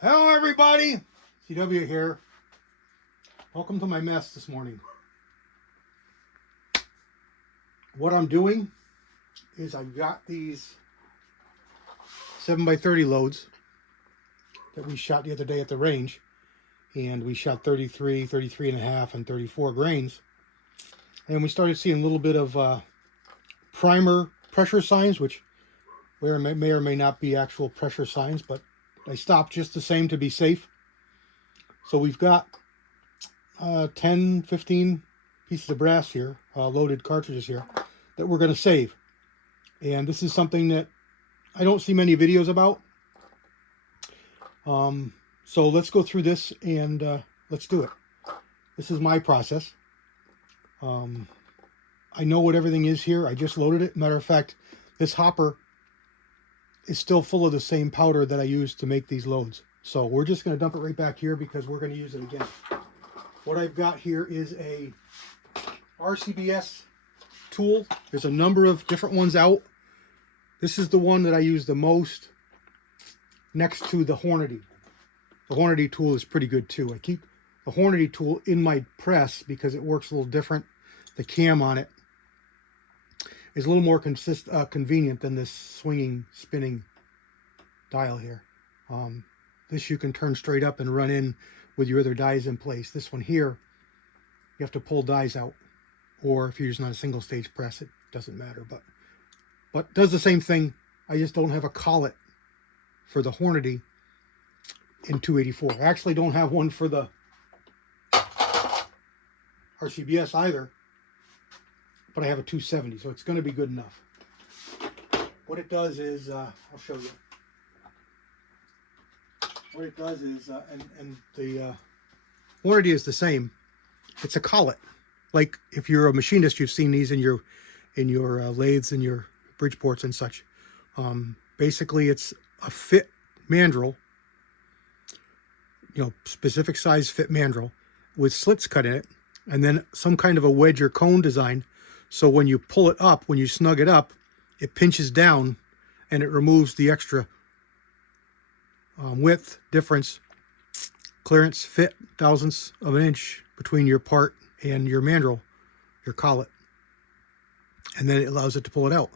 Hello everybody, CW here. Welcome to my mess this morning. What I'm doing is I've got these 7x30 loads that we shot the other day at the range, and we shot 33, 33 and a half, and 34 grains, and we started seeing a little bit of primer pressure signs, which may or may not be actual pressure signs, but I stopped just the same to be safe. So we've got 10, 15 pieces of brass here, loaded cartridges here, that we're going to save. And this is something that I don't see many videos about. So let's go through this and let's do it. This is my process. I know what everything is here. I just loaded it. Matter of fact, this hopper is still full of the same powder that I used to make these loads. So we're just going to dump it right back here because we're going to use it again. What I've got here is a RCBS tool. There's a number of different ones out. This is the one that I use the most next to the Hornady. The Hornady tool is pretty good too. I keep the Hornady tool in my press because it works a little different. The cam on it is a little more convenient than this swinging, spinning dial here. This you can turn straight up and run in with your other dies in place. This one here, you have to pull dies out. Or if you're using on a single stage press, it doesn't matter. But does the same thing. I just don't have a collet for the Hornady in 284. I actually don't have one for the RCBS either, but I have a 270, so it's going to be good enough. What it does is, I'll show you. What it does is, and the Hornady is the same. It's a collet. Like if you're a machinist, you've seen these in your lathes and your Bridgeports and such. Basically, it's a fit mandrel, specific size fit mandrel with slits cut in it, and then some kind of a wedge or cone design. So when you pull it up, when you snug it up, it pinches down and it removes the extra width difference, clearance, fit, thousandths of an inch between your part and your mandrel, your collet. And then it allows it to pull it out.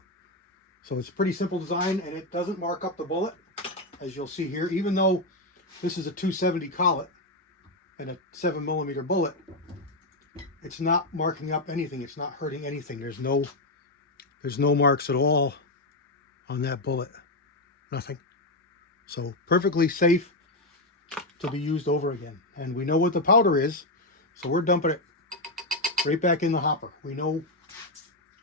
So it's a pretty simple design, and it doesn't mark up the bullet, as you'll see here. Even though this is a 270 collet and a 7mm bullet, it's not marking up anything. It's not hurting anything. There's no marks at all on that bullet. Nothing. So perfectly safe to be used over again. And we know what the powder is, so we're dumping it right back in the hopper. We know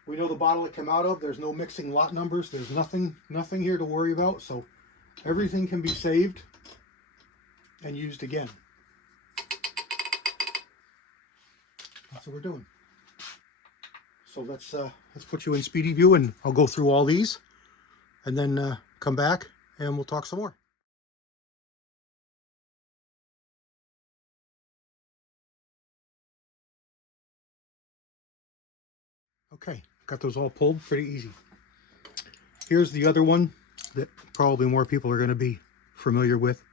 the bottle it came out of. There's no mixing lot numbers. There's nothing here to worry about. So everything can be saved and used again. That's what we're doing. So let's put you in speedy view, and I'll go through all these, and then come back and we'll talk some more. Okay, got those all pulled, pretty easy. Here's the other one that probably more people are going to be familiar with,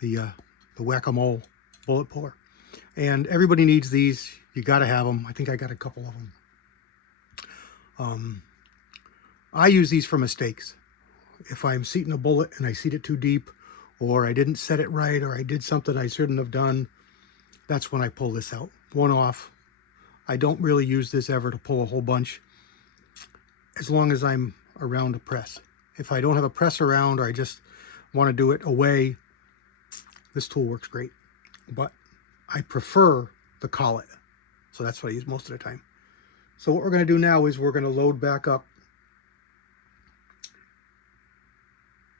the whack-a-mole bullet puller. And everybody needs these. You got to have them. I think I got a couple of them. I use these for mistakes. If I'm seating a bullet and I seat it too deep, or I didn't set it right, or I did something I shouldn't have done, that's when I pull this out. One off. I don't really use this ever to pull a whole bunch, as long as I'm around a press. If I don't have a press around, or I just want to do it away, this tool works great. But I prefer the collet, so that's what I use most of the time. So what we're going to do now is we're going to load back up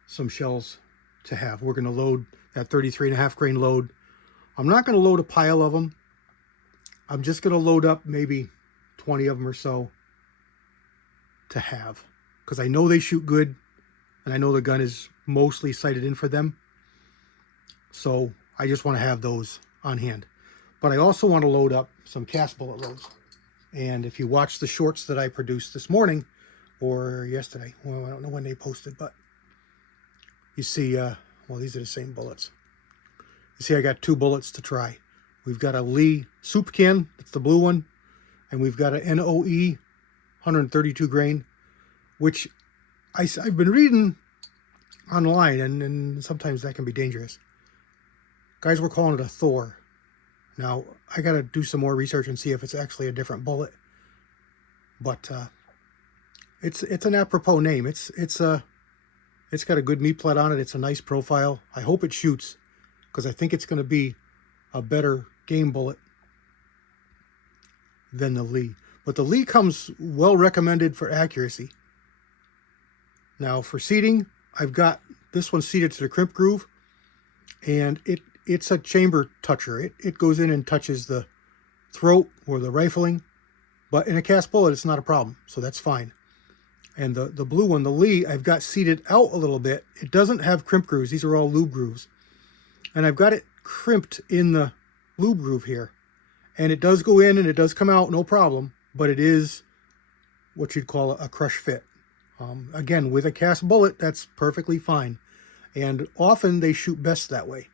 some shells to have. We're going to load that 33.5 grain load. I'm not going to load a pile of them. I'm just going to load up maybe 20 of them or so to have, because I know they shoot good, and I know the gun is mostly sighted in for them. So I just want to have those on hand. But I also want to load up some cast bullet loads. And if you watch the shorts that I produced this morning or yesterday, well, I don't know when they posted, but you see, well, these are the same bullets. You see, I got 2 bullets to try. We've got a Lee soup can, that's the blue one, and we've got an NOE 132 grain, which I've been reading online, and sometimes that can be dangerous. Guys were calling it a Thor. Now, I got to do some more research and see if it's actually a different bullet. But it's an apropos name. It's got a good meat plate on it. It's a nice profile. I hope it shoots, because I think it's going to be a better game bullet than the Lee. But the Lee comes well recommended for accuracy. Now for seating, I've got this one seated to the crimp groove, and it's a chamber toucher. It goes in and touches the throat or the rifling, but in a cast bullet, it's not a problem, so that's fine. And the blue one, the Lee, I've got seated out a little bit. It doesn't have crimp grooves. These are all lube grooves. And I've got it crimped in the lube groove here. And it does go in and it does come out, no problem, but it is what you'd call a crush fit. Again, with a cast bullet, that's perfectly fine. And often they shoot best that way.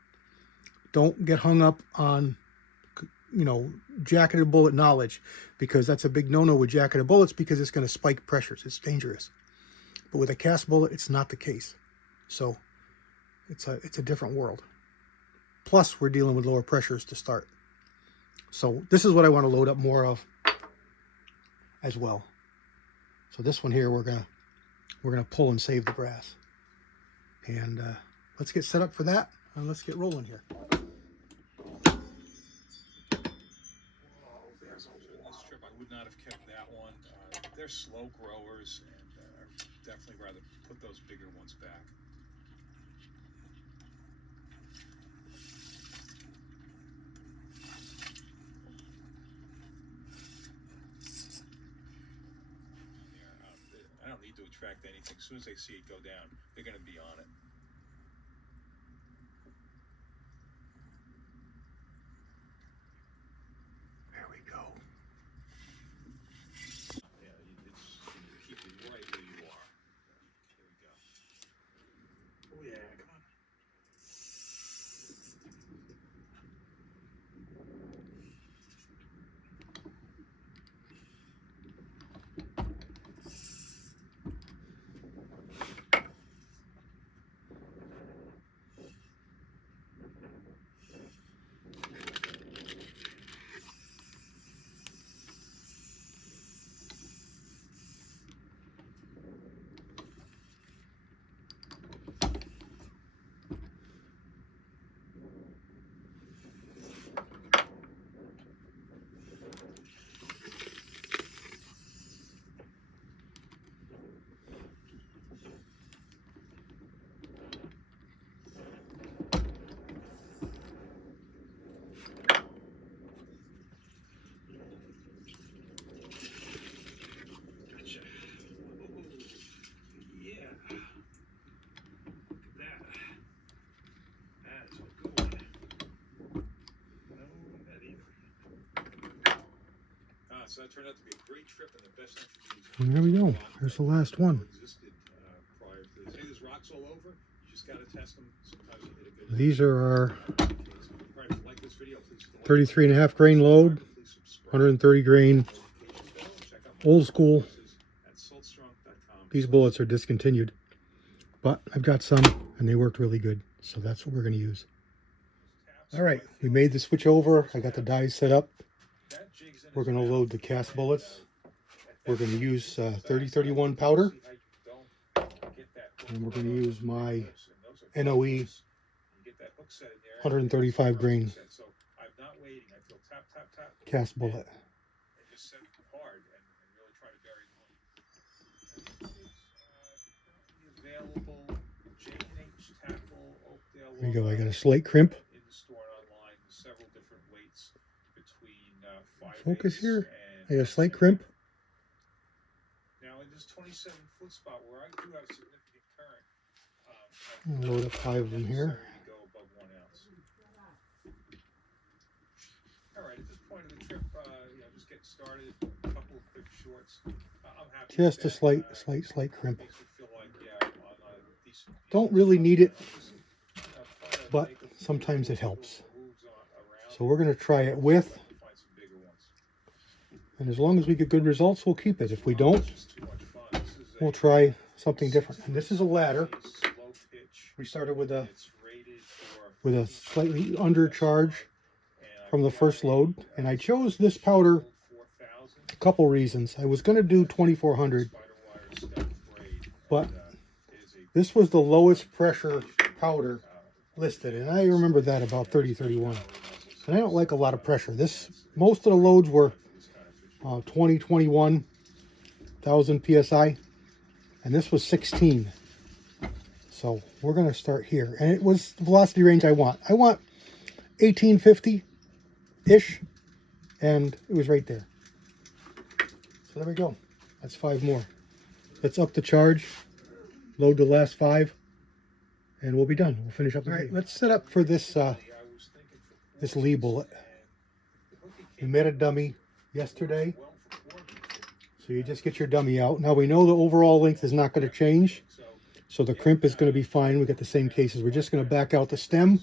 Don't get hung up on, jacketed bullet knowledge, because that's a big no-no with jacketed bullets, because it's going to spike pressures. It's dangerous. But with a cast bullet, it's not the case. So it's a different world. Plus, we're dealing with lower pressures to start. So this is what I want to load up more of as well. So this one here, we're gonna pull and save the brass. And let's get set up for that, and let's get rolling here. This trip, I would not have kept that one. They're slow growers, and I'd definitely rather put those bigger ones back. I don't need to attract anything. As soon as they see it go down, they're going to be on it. There we go. Yeah, you keep it right where you are. Here we go. Oh yeah, come on. So that turned out to be a great trip and the best entry. And there we go. There's the last one. Prior to this. Hey, there's rocks all over. You just got to test them. Sometimes you hit a good. These are our Right, if you like this video, please 33.5 grain load, 130 grain, old school. These bullets are discontinued, but I've got some and they worked really good. So that's what we're going to use. All right, we made the switch over. I got the dies set up. We're going to load the cast bullets. We're going to use 3031 powder. And we're going to use my NOE 135 grain cast bullet. There you go. I got a slate crimp. Focus here. I got a slate crimp. Now in this 27-foot spot where I do have significant current, I'll load up 5 of them here. go above 1 ounce. All right, at this point of the trip, just getting started. A couple of quick shorts. I'm happy. Just a slight crimp. Makes me feel like, on a decent. Don't really need it, but sometimes it helps. So we're going to try it with, and as long as we get good results, we'll keep it. If we don't, we'll try something different. And this is a ladder. We started with a slightly undercharge from the first load, and I chose this powder a couple reasons. I was going to do 2400, but this was the lowest pressure powder listed, and I remember that about 3031. And I don't like a lot of pressure. Most of the loads were 20, 21,000 psi, and this was 16. So we're going to start here, and it was the velocity range I want. I want 1850-ish, and it was right there. So there we go. That's 5 more. Let's up the charge, load the last 5, and we'll be done. We'll finish up the video. Let's set up for this this Lee bullet. We made a dummy yesterday, so you just get your dummy out. Now we know the overall length is not going to change, so the crimp is going to be fine. We got the same cases. We're just going to back out the stem,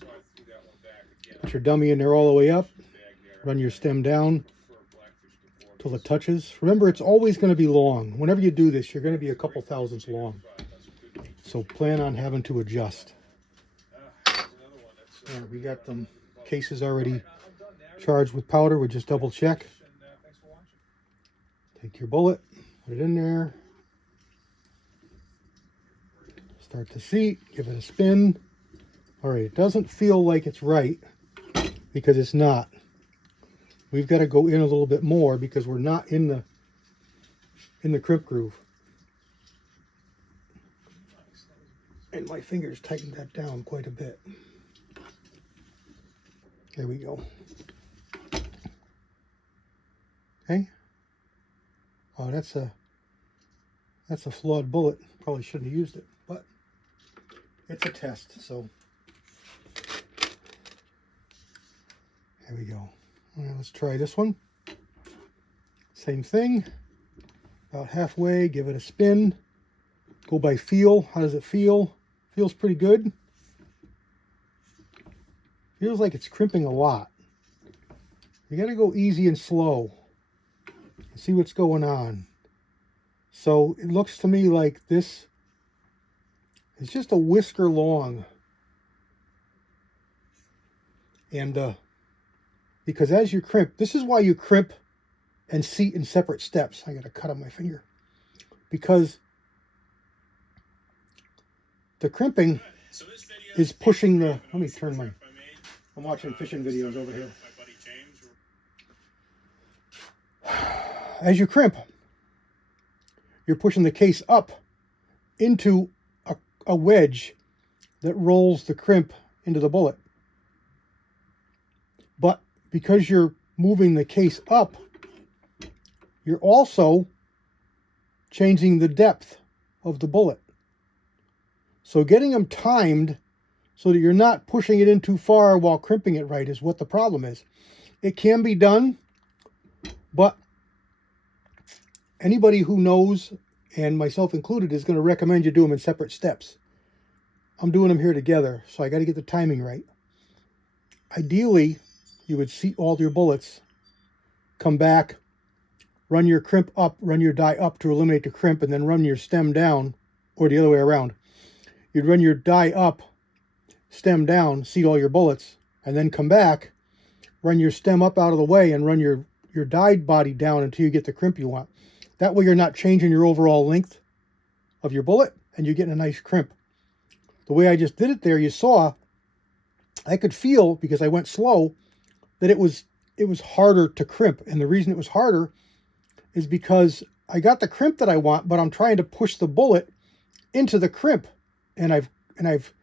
put your dummy in there all the way up, run your stem down till it touches. Remember, it's always going to be long. Whenever you do this, you're going to be a couple thousandths long, so plan on having to adjust. And we got them cases already charged with powder. We just double check. Take your bullet, put it in there, start to seat, give it a spin. All right, it doesn't feel like it's right because it's not. We've got to go in a little bit more because we're not in the crimp groove. And my fingers tightened that down quite a bit. There we go. Okay. Oh, that's a flawed bullet. Probably shouldn't have used it, but it's a test, so there we go. All right, let's try this one. Same thing. About halfway, give it a spin. Go by feel. How does it feel? Feels pretty good. Feels like it's crimping a lot. You gotta go easy and slow. See what's going on. So it looks to me like this is just a whisker long. And because as you crimp, this is why you crimp and seat in separate steps. I got a cut on my finger. Because the crimping is pushing the, let me turn my, I'm watching fishing videos over here. As you crimp, you're pushing the case up into a wedge that rolls the crimp into the bullet. But because you're moving the case up, you're also changing the depth of the bullet. So getting them timed so that you're not pushing it in too far while crimping it right is what the problem is. It can be done, but anybody who knows, and myself included, is going to recommend you do them in separate steps. I'm doing them here together, so I got to get the timing right. Ideally, you would seat all your bullets, come back, run your crimp up, run your die up to eliminate the crimp, and then run your stem down, or the other way around. You'd run your die up, stem down, seat all your bullets, and then come back, run your stem up out of the way, and run your die body down until you get the crimp you want. That way you're not changing your overall length of your bullet, and you're getting a nice crimp. The way I just did it there, you saw, I could feel, because I went slow, that it was harder to crimp. And the reason it was harder is because I got the crimp that I want, but I'm trying to push the bullet into the crimp, and I've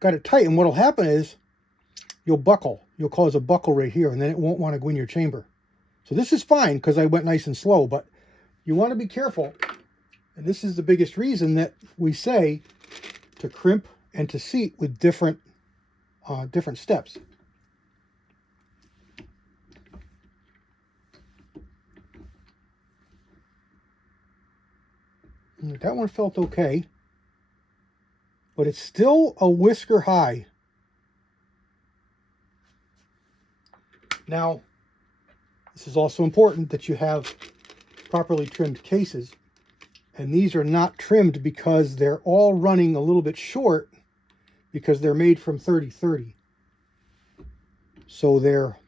got it tight. And what'll happen is you'll buckle. You'll cause a buckle right here, and then it won't want to go in your chamber. So this is fine because I went nice and slow, but you want to be careful. And this is the biggest reason that we say to crimp and to seat with different steps. That one felt okay, but it's still a whisker high. Now, this is also important that you have properly trimmed cases. And these are not trimmed because they're all running a little bit short because they're made from 30-30. So they're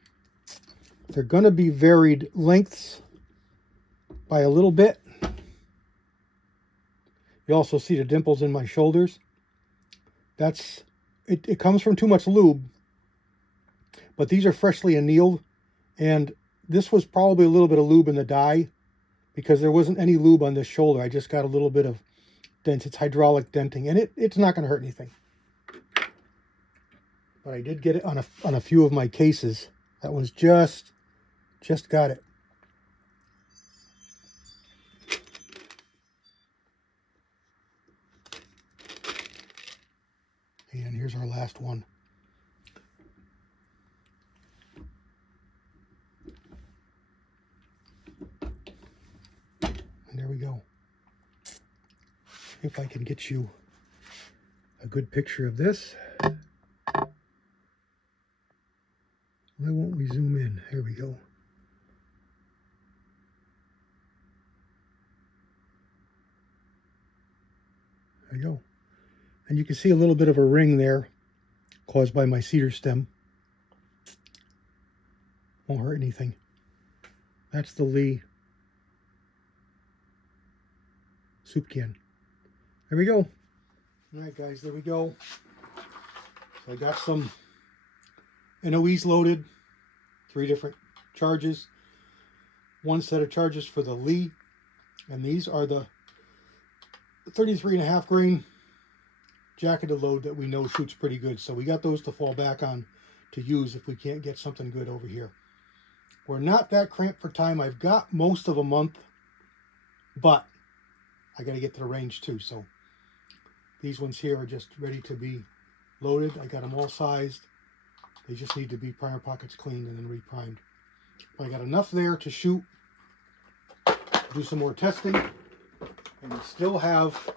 going to be varied lengths by a little bit. You also see the dimples in my shoulders. That's it comes from too much lube. But these are freshly annealed, and this was probably a little bit of lube in the dye because there wasn't any lube on this shoulder. I just got a little bit of dents. It's hydraulic denting, and it's not going to hurt anything. But I did get it on a few of my cases. That one's just got it. And here's our last one. And there we go. If I can get you a good picture of this. Why won't we zoom in? Here we go. There you go. And you can see a little bit of a ring there caused by my cedar stem. Won't hurt anything. That's the Lee soup can. There we go. All right, guys, there we go. So I got some NOEs loaded, 3 different charges, 1 set of charges for the Lee, and these are the 33.5 grain jacketed load that we know shoots pretty good. So we got those to fall back on to use if we can't get something good over here. We're not that cramped for time. I've got most of a month, but I got to get to the range too. So these ones here are just ready to be loaded. I got them all sized. They just need to be primer pockets cleaned and then reprimed. But I got enough there to shoot, do some more testing, and we still have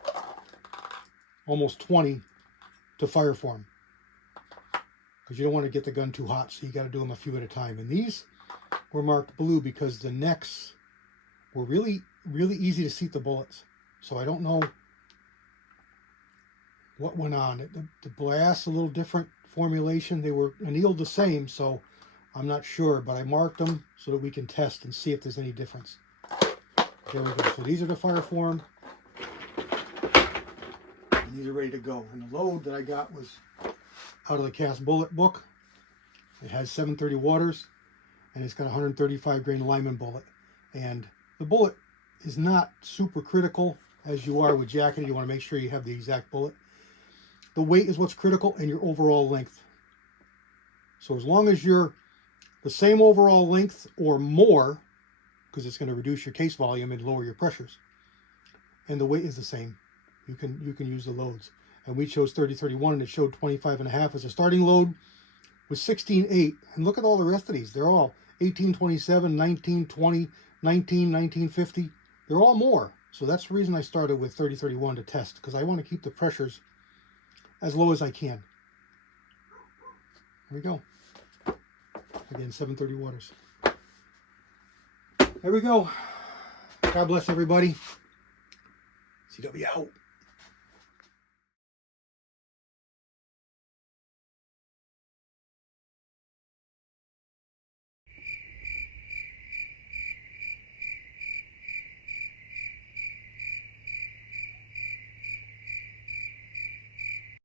almost 20 to fire form. Because you don't want to get the gun too hot, so you got to do them a few at a time. And these were marked blue because the necks were really easy to seat the bullets. So I don't know what went on. The brass, a little different formulation. They were annealed the same, so I'm not sure, but I marked them so that we can test and see if there's any difference. There we go. So these are the fire form, and these are ready to go. And the load that I got was out of the cast bullet book. It has 730 waters, and it's got 135 grain Lyman bullet. And the bullet is not super critical as you are with jacketing. You want to make sure you have the exact bullet. The weight is what's critical, and your overall length. So as long as you're the same overall length or more, because it's going to reduce your case volume and lower your pressures, and the weight is the same, you can use the loads. And we chose 30-31, and it showed 25.5 as a starting load with 16.8. And look at all the rest of these. They're all 1827, 1920, 1950. They're all more. So that's the reason I started with 30-31 to test, because I want to keep the pressures as low as I can. There we go. Again, 730 waters. There we go. God bless everybody. CW out.